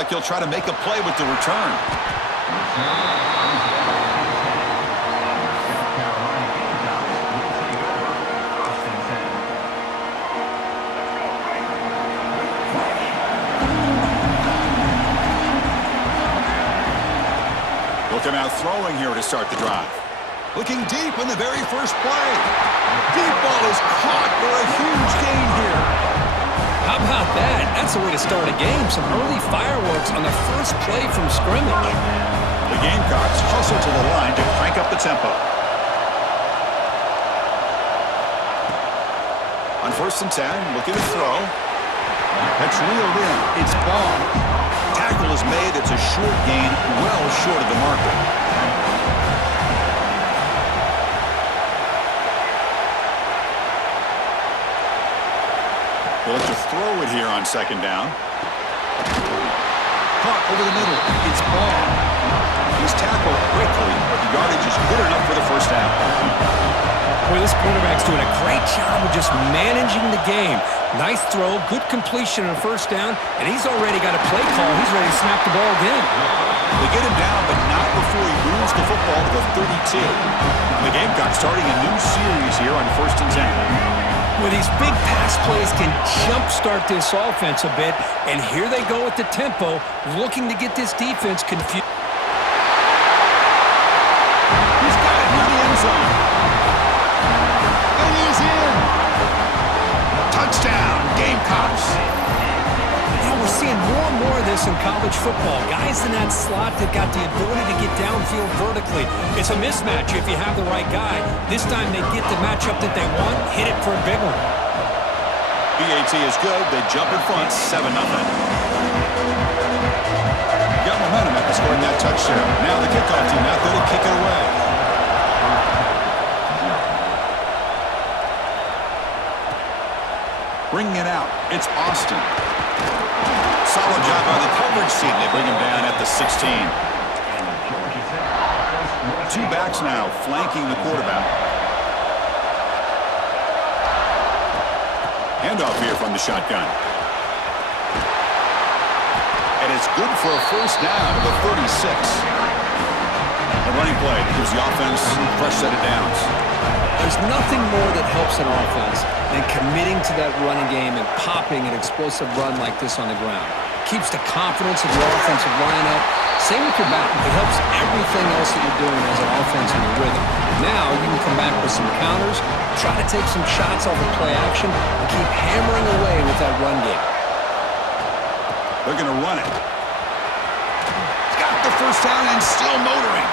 like he'll try to make a play with the return. Looking out throwing here to start the drive. Looking deep in the very first play. Deep ball is caught for a huge gain here. How about that? That's a way to start a game. Some early fireworks on the first play from scrimmage. The Gamecocks hustle to the line to crank up the tempo. On 1st and 10, looking to throw. That's reeled in. It's ball. Tackle is made. It's a short gain, well short of the marker. They'll look to throw it here on 2nd down. Caught over the middle. It's ball. He's tackled quickly, but the yardage is good enough for the 1st down. Boy, this quarterback's doing a great job of just managing the game. Nice throw, good completion on 1st down, and he's already got a play call. He's ready to snap the ball again. They get him down, but not before he moves the football to the 32. The Gamecocks starting a new series here on 1st and 10. Well, these big pass plays can jumpstart this offense a bit, and here they go with the tempo, looking to get this defense confused. He's got it near the end zone. And he's in. Touchdown, Gamecocks. You know, we're seeing more and more of this in college football. Guys in that slot that got the ability to get downfield vertically. It's a mismatch if you have the right guy. This time they get the matchup that they want, hit it for a big one. BAT is good. They jump in front, 7-0. Got momentum after scoring that touchdown. Now the kickoff team out there to kick it away. Bringing it out, it's Austin. Solid job by the coverage team. They bring him down at the 16. 2 backs now flanking the quarterback. Handoff here from the shotgun. And it's good for a 1st down to the 36. A running play gives the offense a fresh set of downs. There's nothing more that helps an offense than committing to that running game and popping an explosive run like this on the ground. Keeps the confidence of your offensive line up. Same with your back. It helps everything else that you're doing as an offense in your rhythm. Now you can come back with some counters, try to take some shots off of play action, and keep hammering away with that run game. They're going to run it. Got the 1st down and still motoring.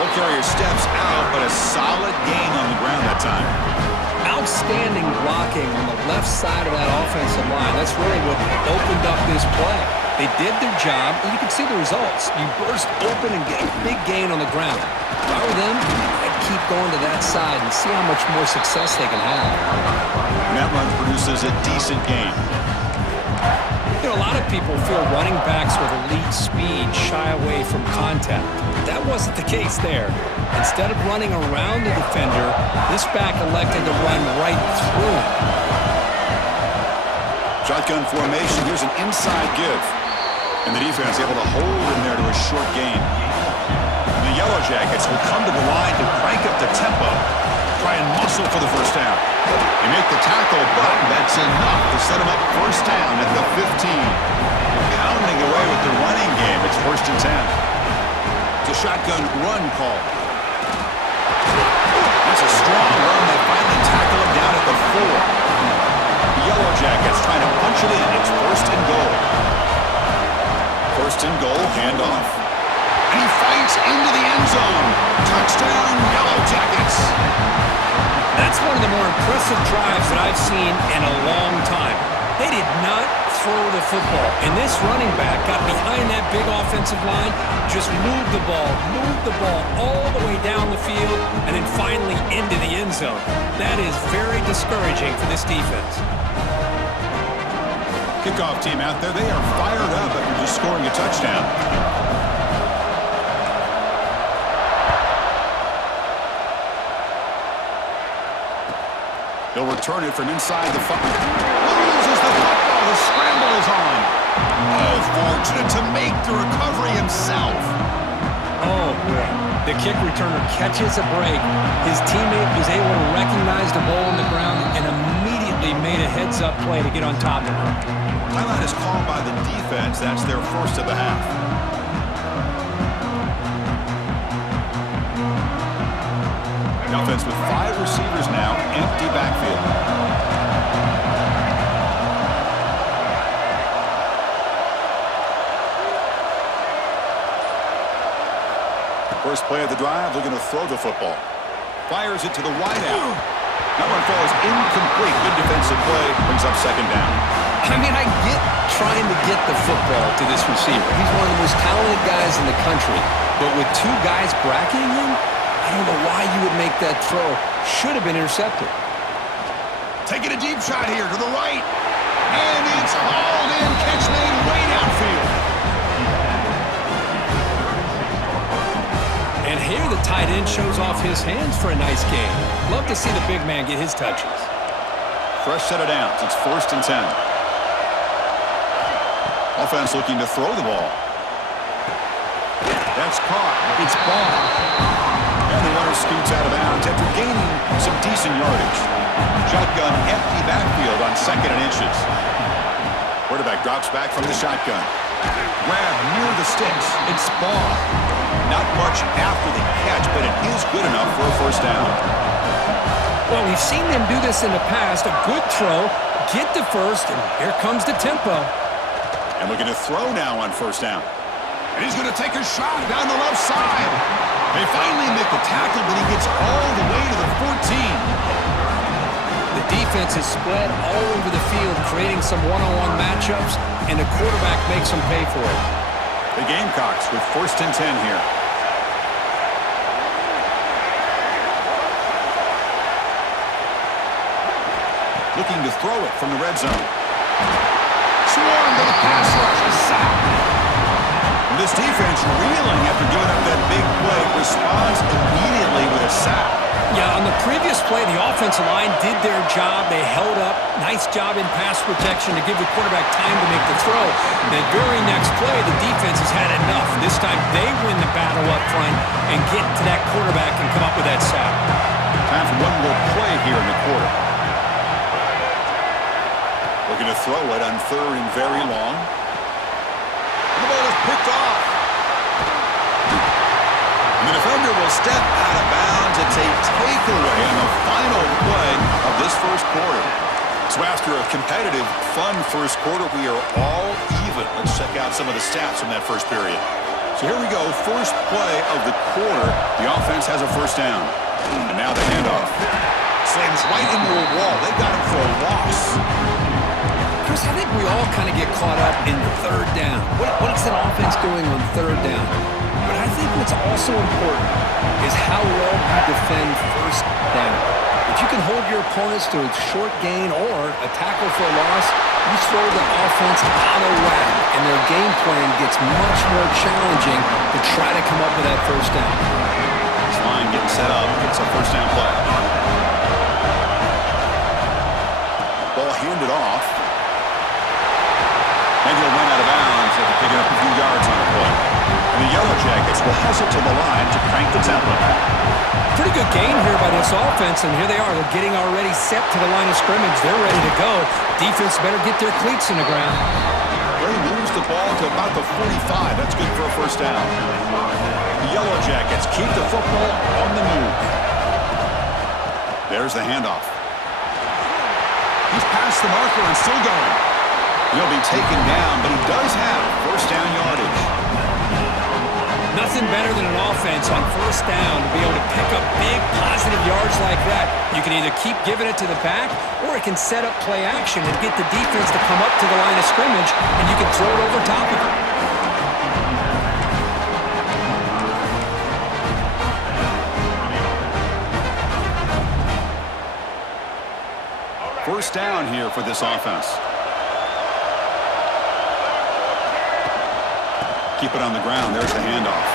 Ball carrier steps out, but a solid gain on the ground that time. Outstanding blocking on the left side of that offensive line. That's really what opened up this play. They did their job, and you can see the results. You burst open and get a big gain on the ground. If I were them, I'd keep going to that side and see how much more success they can have. And that run produces a decent gain. You know, a lot of people feel running backs with elite speed shy away from contact. That wasn't the case there. Instead of running around the defender, this back elected to run right through him. Shotgun formation. Here's an inside give. And the defense able to hold in there to a short gain. The Yellow Jackets will come to the line to crank up the tempo. Try and muscle for the 1st down. They make the tackle, but that's enough to set them up 1st down at the 15. Pounding away with the running game. It's 1st and 10. It's a shotgun run call. That's a strong run. They finally tackle him down at the 4. The Yellow Jackets trying to punch it in. It's 1st and goal. 1st and goal, handoff. And he fights into the end zone. Touchdown, Yellow Jackets. That's one of the more impressive drives that I've seen in a long time. They did not throw the football, and this running back got behind that big offensive line, just moved the ball all the way down the field, and then finally into the end zone. That is very discouraging for this defense. Kickoff team out there, they are fired up after just scoring a touchdown. They'll return it from inside the 5. Loses the football. The scramble is on. Oh, fortunate to make the recovery himself. Oh, boy. The kick returner catches a break. His teammate was able to recognize the ball on the ground and immediately made a heads-up play to get on top of it. Timeout is called by the defense. That's their first of the half. The offense with 5 receivers now, empty backfield. First play of the drive, looking to throw the football. Fires it to the wideout. That one falls incomplete. Good defensive play. Brings up second down. I mean, I get trying to get the football to this receiver. He's one of the most talented guys in the country. But with 2 guys bracketing him, I don't know why you would make that throw. Should have been intercepted. Taking a deep shot here to the right. And it's hauled in. Catch made way downfield. And here the tight end shows off his hands for a nice game. Love to see the big man get his touches. Fresh set of downs. It's 1st and 10. Offense looking to throw the ball. That's caught. It's ball. And the runner scoots out of bounds after gaining some decent yardage. Shotgun empty backfield on 2nd and inches. Quarterback drops back from the shotgun. Grab near the sticks. It's ball. Not much after the catch, but it is good enough for a first down. Well, we've seen them do this in the past. A good throw, get the first, and here comes the tempo. And looking to throw now on first down. And he's going to take a shot down the left side. They finally make the tackle, but he gets all the way to the 14. The defense is spread all over the field, creating some one-on-one matchups, and the quarterback makes them pay for it. The Gamecocks with 1st and 10 here. Looking to throw it from the red zone. Swarm to the pass rush. A sack. This defense reeling after giving up that big play. Responds immediately with a sack. Yeah, on the previous play, the offensive line did their job. They held up. Nice job in pass protection to give the quarterback time to make the throw. The very next play, the defense has had enough. This time, they win the battle up front and get to that quarterback and come up with that sack. Time for one more play here in the quarter. Looking to throw it on 3rd and very long. And the ball is picked off. And the defender will step out of bounds. It's a takeaway on the final play of this first quarter. So after a competitive, fun first quarter, we are all even. Let's check out some of the stats from that first period. So here we go. First play of the quarter. The offense has a first down. And now the handoff. Slams right into a wall. They got him for a loss. Chris, I think we all kind of get caught up in 3rd down. What's an offense doing on 3rd down? But I think what's also important is how well you defend first down. If you can hold your opponents to a short gain or a tackle for a loss, you throw the offense out of whack, and their game plan gets much more challenging to try to come up with that first down. This line getting set up. It's a first down play. Ball handed off. And he'll run out of bounds after picking up a few yards on the play. And the Yellow Jackets will hustle to the line to crank the tempo. Pretty good gain here by this offense, and here they are. They're getting already set to the line of scrimmage. They're ready to go. Defense better get their cleats in the ground. Ray moves the ball to about the 45. That's good for a first down. The Yellow Jackets keep the football on the move. There's the handoff. He's past the marker and still going. He'll be taken down, but he does have first down yardage. Nothing better than an offense on first down to be able to pick up big positive yards like that. You can either keep giving it to the back, or it can set up play action and get the defense to come up to the line of scrimmage, and you can throw it over top of it. First down here for this offense. Keep it on the ground. There's the handoff.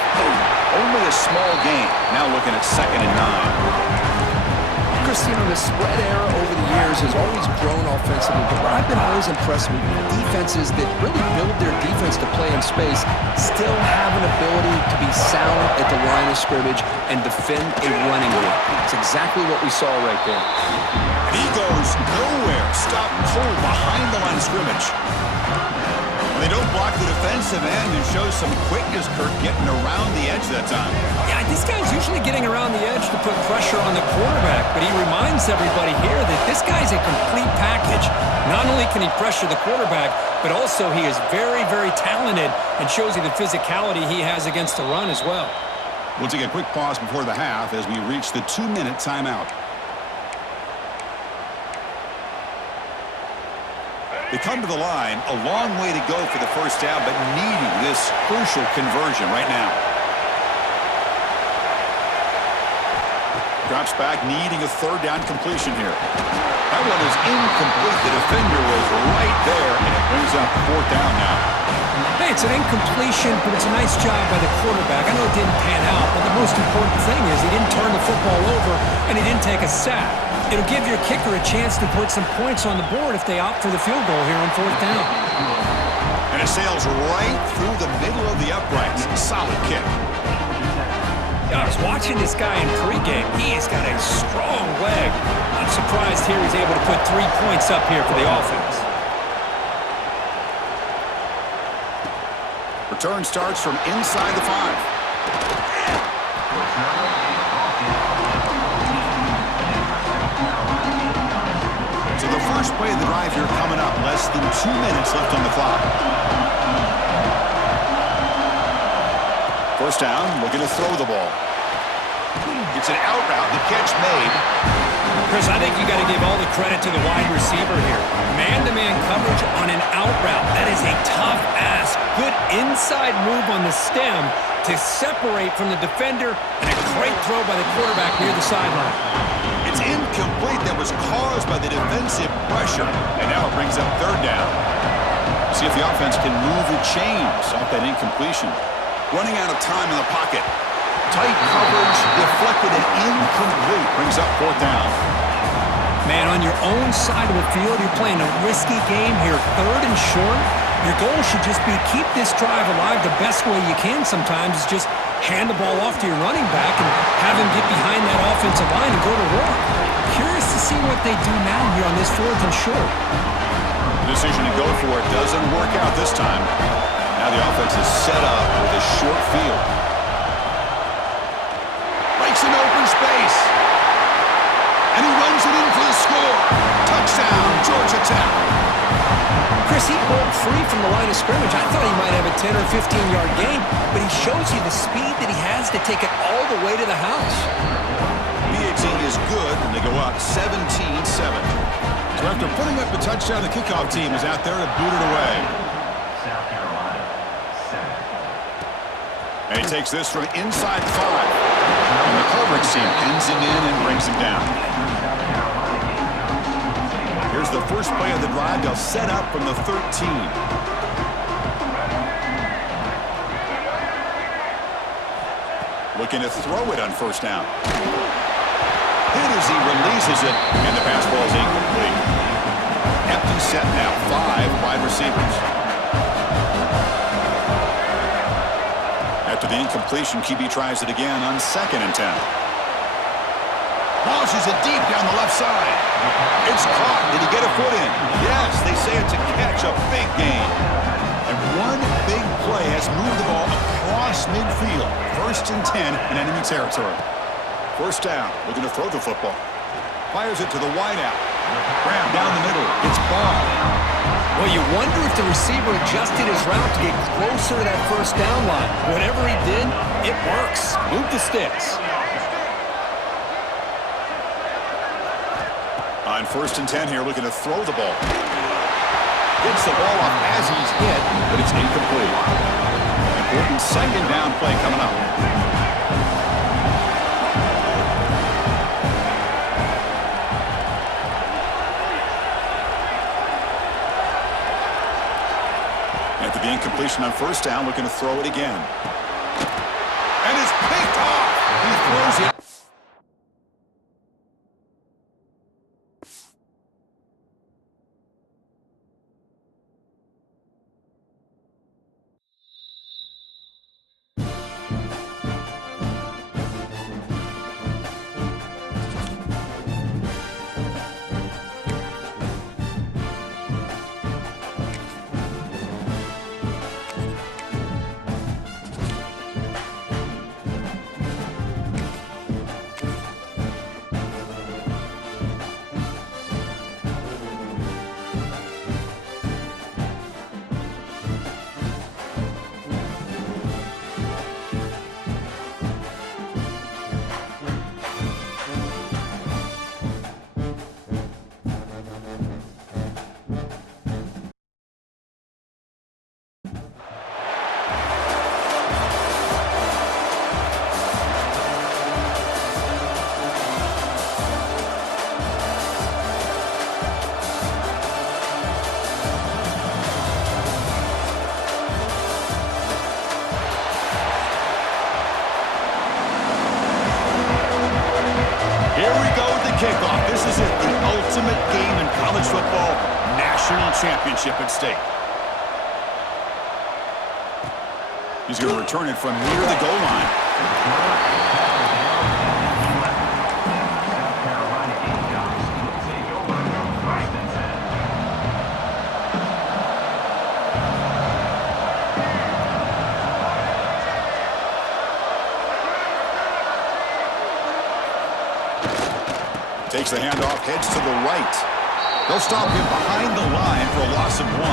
Only a small gain. Now looking at 2nd and 9. Christine, the spread era over the years has always grown offensively, but what I've been always impressed with defenses that really build their defense to play in space still have an ability to be sound at the line of scrimmage and defend a running game. It's exactly what we saw right there. And he goes nowhere. Stop cold behind the line of scrimmage. They don't block the defensive end and show some quickness, Kirk, getting around the edge that time. Yeah, this guy's usually getting around the edge to put pressure on the quarterback, but he reminds everybody here that this guy's a complete package. Not only can he pressure the quarterback, but also he is very, very talented and shows you the physicality he has against the run as well. We'll take a quick pause before the half as we reach the 2-minute timeout. They come to the line, a long way to go for the first down, but needing this crucial conversion right now. Drops back, needing a third down completion here. That one is incomplete. The defender was right there, and it brings up fourth down now. Hey, it's an incompletion, but it's a nice job by the quarterback. I know it didn't pan out, but the most important thing is he didn't turn the football over, and he didn't take a sack. It'll give your kicker a chance to put some points on the board if they opt for the field goal here on fourth down. And it sails right through the middle of the uprights. Solid kick. I was watching this guy in pregame. He's got a strong leg. I'm surprised here he's able to put 3 points up here for the offense. Return starts from inside the 5. So the first play of the drive here coming up. Less than 2 minutes left on the clock. First down, looking to throw the ball. It's an out route, the catch made. Chris, I think you got to give all the credit to the wide receiver here. Man-to-man coverage on an out route. That is a tough ask. Good inside move on the stem to separate from the defender, and a great throw by the quarterback near the sideline. It's incomplete. That was caused by the defensive pressure, and now it brings up third down. See if the offense can move the chains off that incompletion. Running out of time in the pocket. Tight coverage, deflected and incomplete. Brings up fourth down. Man, on your own side of the field, you're playing a risky game here. Third and short. Your goal should just be keep this drive alive the best way you can sometimes is just hand the ball off to your running back and have him get behind that offensive line and go to work. Curious to see what they do now here on this fourth and short. The decision to go for it doesn't work out this time. Now the offense is set up with a short field. Breaks an open space. And he runs it in for the score. Touchdown, Georgia Tech. Chris, he broke free from the line of scrimmage. I thought he might have a 10 or 15-yard gain, but he shows you the speed that he has to take it all the way to the house. BAT is good, and they go up 17-7. So after putting up the touchdown, the kickoff team is out there to boot it away. And he takes this from inside the 5. And the coverage team pins him in and brings him down. Here's the first play of the drive. They'll set up from the 13. Looking to throw it on first down. Hit as he releases it, and the pass ball is incomplete. Empty set now, 5 wide receivers. After the incompletion, QB tries it again on 2nd and 10. Launches it deep down the left side. It's caught. Did he get a foot in? Yes, they say it's a catch, a big gain. And one big play has moved the ball across midfield. 1st and 10 in enemy territory. First down, looking to throw the football. Fires it to the wideout. Grab down the middle. It's Ball. Well, you wonder if the receiver adjusted his route to get closer to that first down line. Whatever he did, it works. Move the sticks. On 1st and 10 here, looking to throw the ball. Gets the ball off as he's hit, but it's incomplete. Important 2nd down play coming up. After the incompletion on 1st down, looking to throw it again. And it's picked off. He throws it. kickoff. This is it, the ultimate game in college football, national championship at stake. He's going to return it from near the goal line. Takes the handoff, heads to the right. They'll stop him behind the line for a loss of 1.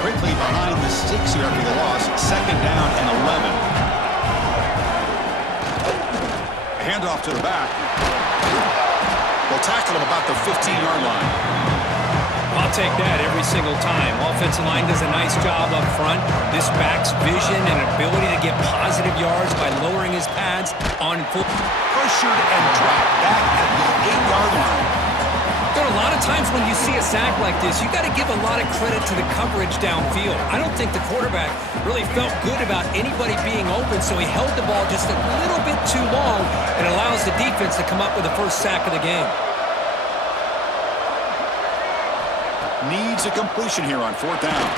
Quickly behind the sticks here after the loss. 2nd down and 11. Handoff to the back. They'll tackle him about the 15-yard line. I'll take that every single time. Offensive line does a nice job up front. This back's vision and ability to get positive yards by lowering his pads on foot. Pressured and dropped back at the 8-yard line. There are a lot of times when you see a sack like this, you got to give a lot of credit to the coverage downfield. I don't think the quarterback really felt good about anybody being open, so he held the ball just a little bit too long and allows the defense to come up with the first sack of the game. Needs a completion here on 4th down.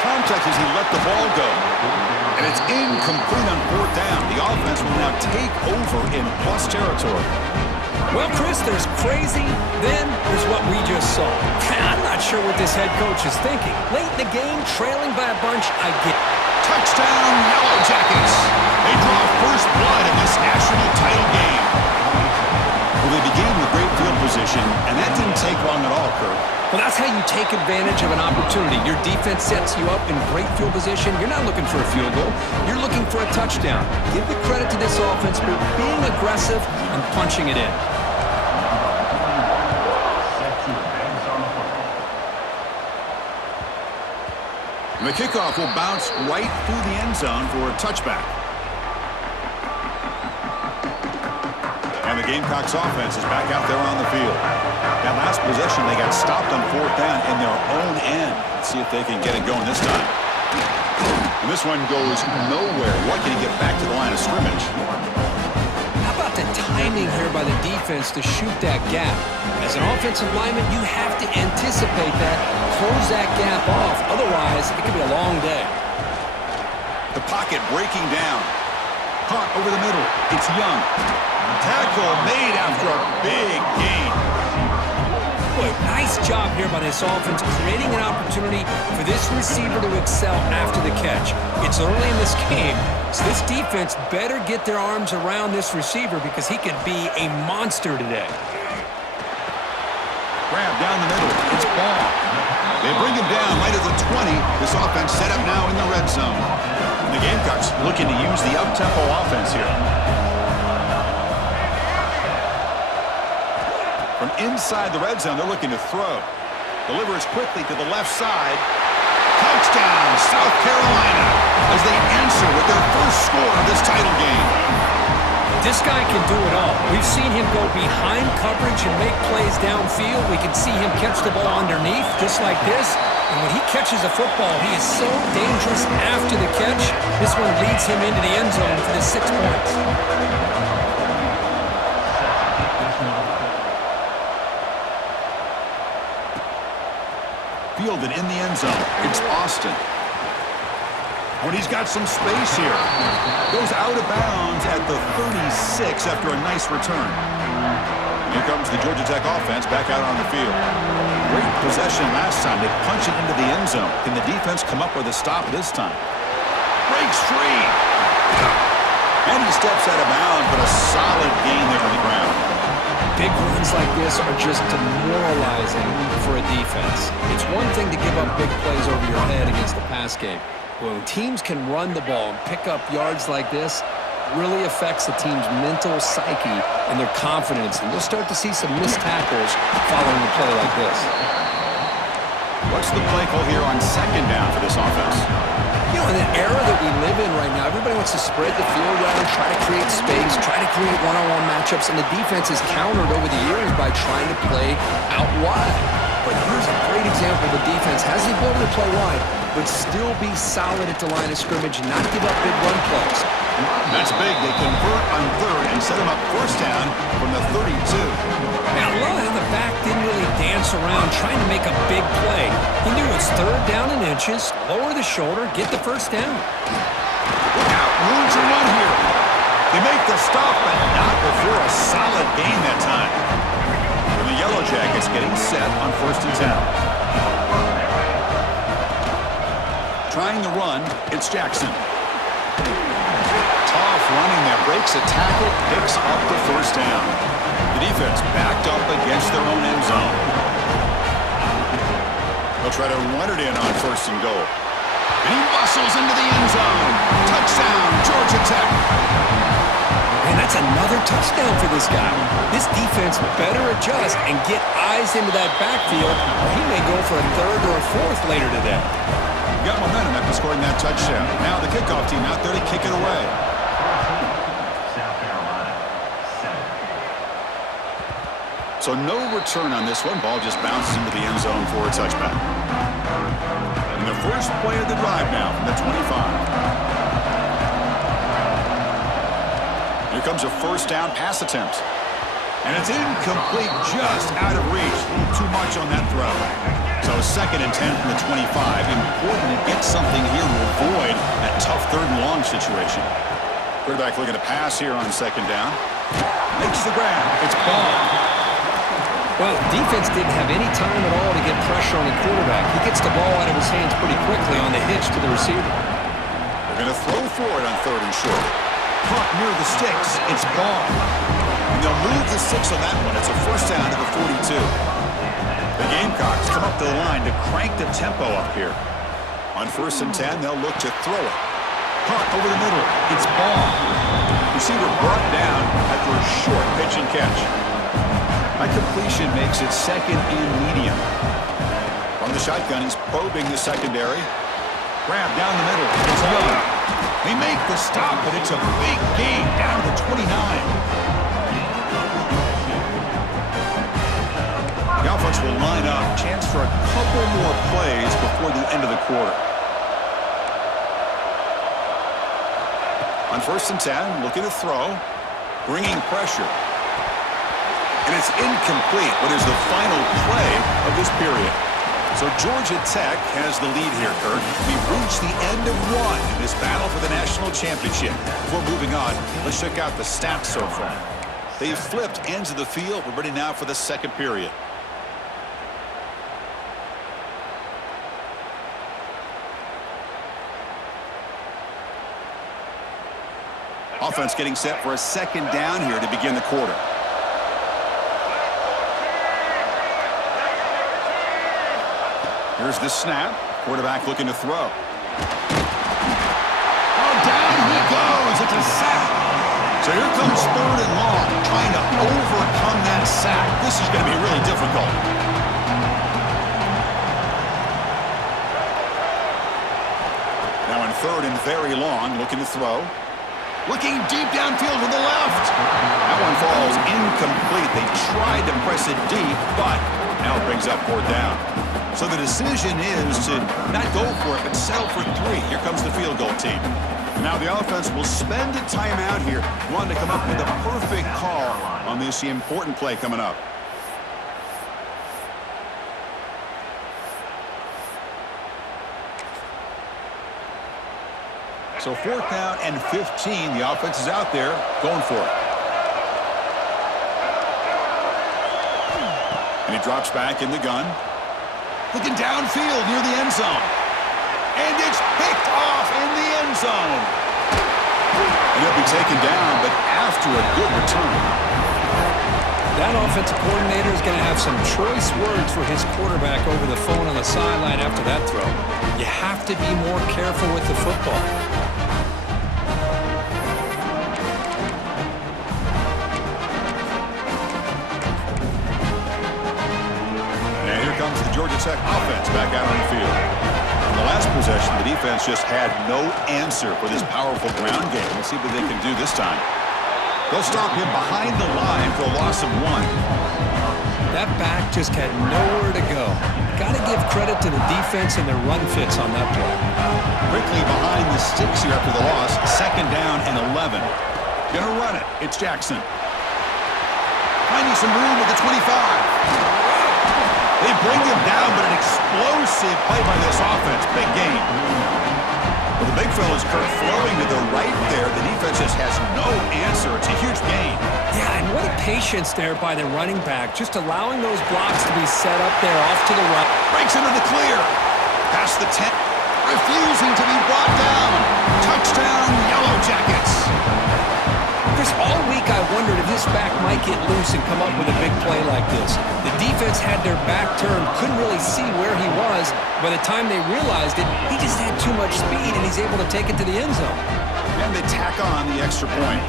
Contact as he let the ball go. And it's incomplete on 4th down. The offense will now take over in plus territory. Well, Chris, there's crazy, then there's what we just saw. I'm not sure what this head coach is thinking. Late in the game, trailing by a bunch, I get it. Touchdown, Yellow Jackets. They draw first blood in this national title game. Well, they began with great field position, and that didn't take long at all, Kirk. Well, that's how you take advantage of an opportunity. Your defense sets you up in great field position. You're not looking for a field goal. You're looking for a touchdown. Give the credit to this offense for being aggressive and punching it in. And the kickoff will bounce right through the end zone for a touchback. And the Gamecocks offense is back out there on the field. That last possession, they got stopped on 4th down in their own end. Let's see if they can get it going this time. And this one goes nowhere. Lucky to get back to the line of scrimmage. How about the timing here by the defense to shoot that gap? As an offensive lineman, you have to anticipate that, close that gap off. Otherwise, it could be a long day. The pocket breaking down. Caught over the middle. It's Young. Tackle made after a big gain. Boy, nice job here by this offense, creating an opportunity for this receiver to excel after the catch. It's early in this game, so this defense better get their arms around this receiver because he could be a monster today. Grab down the middle. It's Ball. They bring him down right at the 20. This offense set up now in the red zone. And the Gamecocks looking to use the up-tempo offense here. From inside the red zone, they're looking to throw. Delivers quickly to the left side. Touchdown, South Carolina, as they answer with their first score of this title game. This guy can do it all. We've seen him go behind coverage and make plays downfield. We can see him catch the ball underneath, just like this. And when he catches a football, he is so dangerous after the catch. This one leads him into the end zone for the 6 points. Fielded in the end zone. It's Austin. When he's got some space here. Goes out of bounds at the 36 after a nice return. Here comes the Georgia Tech offense back out on the field. Great possession last time. They punch it into the end zone. Can the defense come up with a stop this time? Breaks free. And he steps out of bounds, but a solid gain there on the ground. Big runs like this are just demoralizing for a defense. It's one thing to give up big plays over your head against the pass game. When teams can run the ball and pick up yards like this, really affects the team's mental psyche and their confidence. And you'll start to see some missed tackles following a play like this. What's the play call here on 2nd down for this offense? You know, in the era that we live in right now, everybody wants to spread the field around, try to create space, try to create one-on-one matchups, and the defense is countered over the years by trying to play out wide. But here's a great example. The defense has the ability to play wide, but still be solid at the line of scrimmage and not give up big run plays. That's big. They convert on third and set him up first down from the 32. Yeah, I love how the back didn't really dance around trying to make a big play. He knew it's third down in inches, lower the shoulder, get the first down. Look out, room to run here. They make the stop, but not before a solid gain that time. For the Yellow Jackets getting set on first and 10. Trying the run, it's Jackson. Tough running there, breaks a tackle, picks up the first down. The defense backed up against their own end zone. They'll try to run it in on first and goal. And he muscles into the end zone. Touchdown, Georgia Tech. And that's another touchdown for this guy. This defense better adjust and get eyes into that backfield, or he may go for a third or a fourth later today. Got momentum after scoring that touchdown. Now the kickoff team out there to kick it away. So no return on this one. Ball just bounces into the end zone for a touchback. And the first play of the drive now from the 25. Here comes a first down pass attempt. And it's incomplete, just out of reach. A little too much on that throw. So second and 10 from the 25. Important to get something here to avoid that tough third and long situation. Quarterback looking to pass here on second down. Makes the grab. It's ball. Well, defense didn't have any time at all to get pressure on the quarterback. He gets the ball out of his hands pretty quickly on the hitch to the receiver. They're going to throw for it on third and short. Caught near the sticks. It's ball. And they'll move the six on that one. It's a first down to the 42. The Gamecocks come up to the line to crank the tempo up here. On first and 10, they'll look to throw it. Caught over the middle. It's ball. Receiver brought down after a short pitch and catch. That completion makes it second and medium. From the shotgun, he's probing the secondary. Grab down the middle. It's Young. They make the stop, but it's a big gain down to the 29. The offense will line up. Chance for a couple more plays before the end of the quarter. On first and 10, looking to throw. Bringing pressure. And it's incomplete. What is the final play of this period? So Georgia Tech has the lead here, Kurt. We've reached the end of one in this battle for the national championship. Before moving on, let's check out the stats so far. They've flipped ends of the field. We're ready now for the second period. Offense getting set for a second down here to begin the quarter. Here's the snap. Quarterback looking to throw. Oh, down he goes. It's a sack. So here comes third and long, trying to overcome that sack. This is going to be really difficult. Now in third and very long, looking to throw. Looking deep downfield to the left. That one falls incomplete. They tried to press it deep, but now it brings up fourth down. So the decision is to not go for it, but settle for three. Here comes the field goal team. Now the offense will spend a timeout here, wanting to come up with a perfect call on this important play coming up. So fourth down and 15. The offense is out there going for it. And he drops back in the gun. Looking downfield near the end zone. And it's picked off in the end zone. And he'll be taken down, but after a good return. That offensive coordinator is going to have some choice words for his quarterback over the phone on the sideline after that throw. You have to be more careful with the football. Comes the Georgia Tech offense back out on the field. In the last possession, the defense just had no answer for this powerful ground game. We'll see what they can do this time. They'll stop him behind the line for a loss of one. That back just had nowhere to go. got to give credit to the defense and their run fits on that play. Quickly behind the sticks here after the loss. 2nd down and 11. Gonna run it. It's Jackson. Finding some room at the 25. They bring him down, but an explosive play by this offense. Big game. Well, the big fella's Kurt flowing to the right there. The defense just has no answer. It's a huge gain. Yeah, and what a patience there by the running back, just allowing those blocks to be set up there off to the right. Breaks into the clear. Past the 10. Refusing to be brought down. Touchdown, Yellow Jackets. Chris, all week I wondered if this back might get loose and come up with a big play like this. The defense had their back turned, couldn't really see where he was. By the time they realized it, he just had too much speed, and he's able to take it to the end zone. And they tack on the extra point.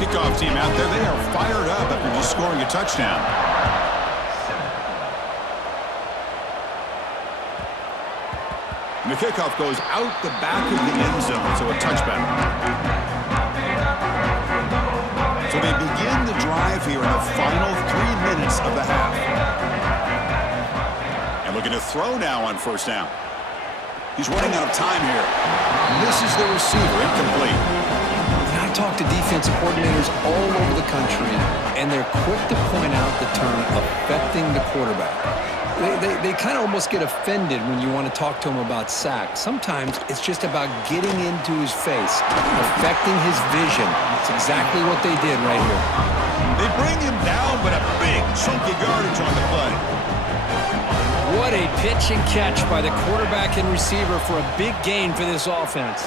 Kickoff team out there, they are fired up after just scoring a touchdown. And the kickoff goes out the back of the end zone, so a touchback. So they begin the drive here in the final 3 minutes of the half. And looking to throw now on 1st down. He's running out of time here. Misses the receiver, incomplete. And I talk to defensive coordinators all over the country, and they're quick to point out the term affecting the quarterback. They kind of almost get offended when you want to talk to him about sacks. Sometimes it's just about getting into his face, affecting his vision. It's exactly what they did right here. They bring him down, but a big chunky yardage on the play. What a pitch and catch by the quarterback and receiver for a big gain for this offense.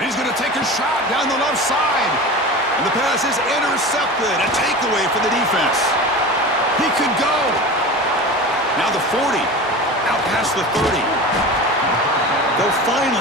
And he's going to take a shot down the left side. And the pass is intercepted. A takeaway for the defense. He could go. Now the 40. Out past the 30. They'll finally...